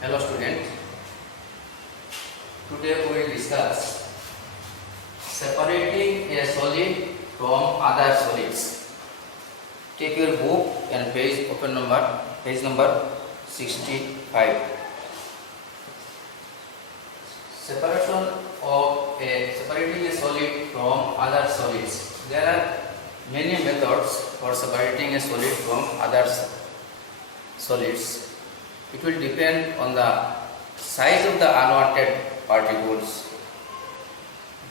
Hello student, today we will discuss separating a solid from other solids. Take your book and page number 65. Separating a solid from other solids. There are many methods for separating a solid from other solids. It will depend on the size of the unwanted particles,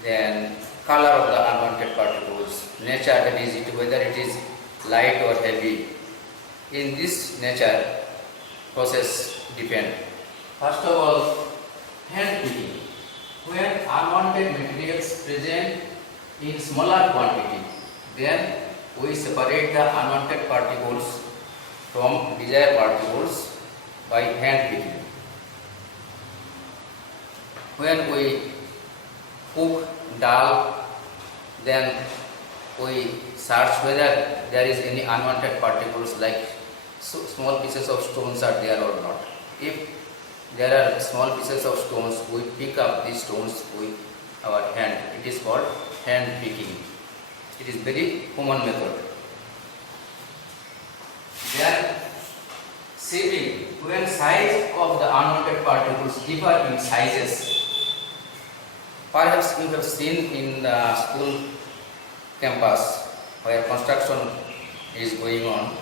then color of the unwanted particles, nature, that is whether it is light or heavy. In this nature process depend. First of all, hand picking. When unwanted materials present in smaller quantity, then we separate the unwanted particles from desired particles by hand picking. When we cook dal, then we search whether there is any unwanted particles like small pieces of stones are there or not. If there are small pieces of stones, we pick up these stones with our hand. It is called hand picking. It is very common method. Then sieving. When size of the unwanted particles differ in sizes, perhaps you have seen in the school campus where construction is going on,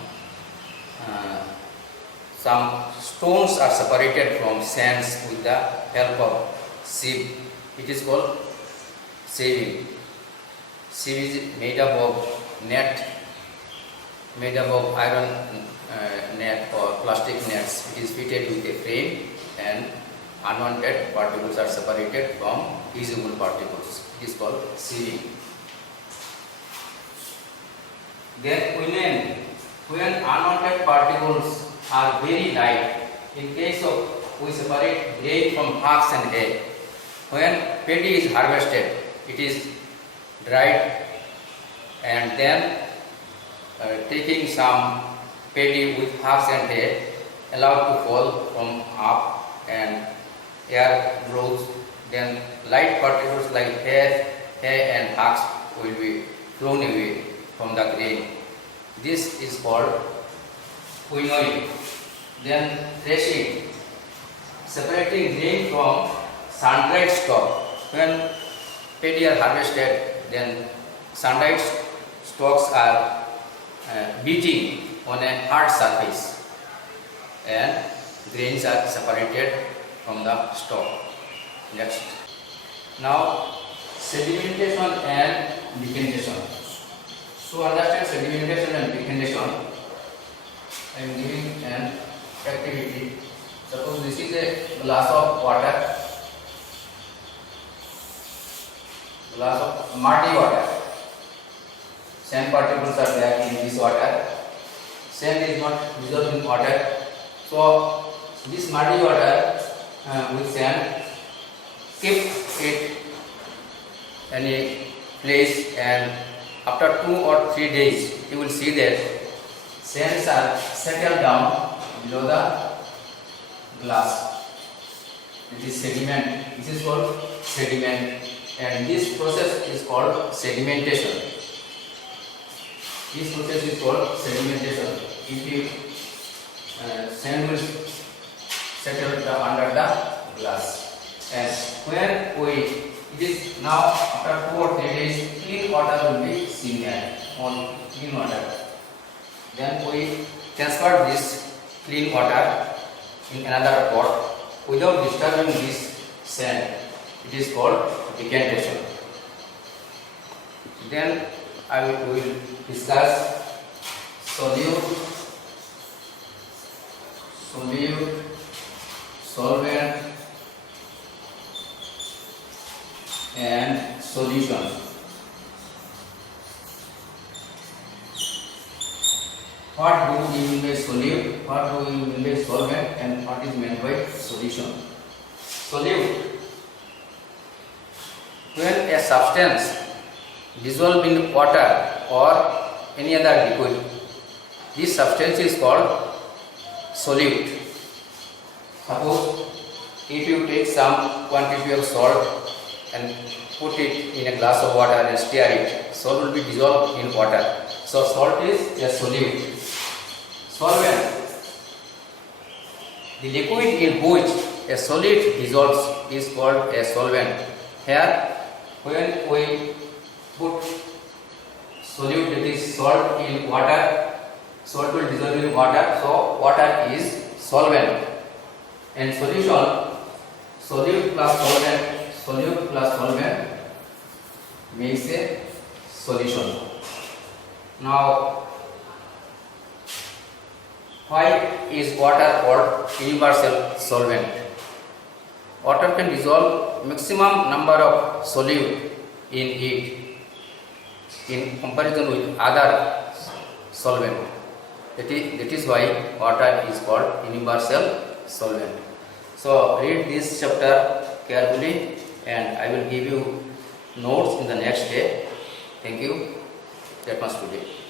some stones are separated from sands with the help of sieve. It is called sieving. Sieve is made up of net, made up of iron net or plastic nets. It is fitted with a frame and unwanted particles are separated from usable particles. It is called sieving. Then when unwanted particles are very light, in case of we separate grain from husk and hay. When paddy is harvested, it is dried and then taking some paddy with husk and hay allowed to fall from up and air blows, then light particles like hay and husk will be flown away from the grain. This is called winnowing. Then threshing, separating grain from sun-dried stalk. When paddy are harvested, then sun-dried stalks are beating on a hard surface and grains are separated from the stalk. Next. Now, sedimentation and decantation. To understand sedimentation and decantation, I am giving an activity. Suppose this is a glass of water, glass of muddy water. Sand particles are there in this water. Sand is not dissolved in water. So this muddy water with sand, keep it in a place, and after 2 or 3 days you will see that sands are settled down below the glass. It is sediment. This is called sediment, and this process is called sedimentation. This process is called sedimentation. If you sand will settle under the glass, and when it is now after 2 or 3 days, clean water will be seen there on clean water. Then we transfer this clean water in another pot without disturbing this sand. It is called decantation. Then we will discuss solute, solvent and solution. What do we mean by solute, what do we mean by solvent, and what is meant by solution? Solute. When a substance dissolved in water or any other liquid, this substance is called solute. Suppose if you take some quantity of salt and put it in a glass of water and stir it, salt will be dissolved in water. So salt is a solute. Solvent. The liquid in which a solid dissolves is called a solvent. Here, when we put solute, that is salt, in water, salt will dissolve in water, so water is solvent. And solution, solute plus solvent makes a solution. Now, why is water called universal solvent? Water can dissolve maximum number of solute in it in comparison with other solvent. That is why water is called universal solvent. So read this chapter carefully and I will give you notes in the next day. Thank you. That much today.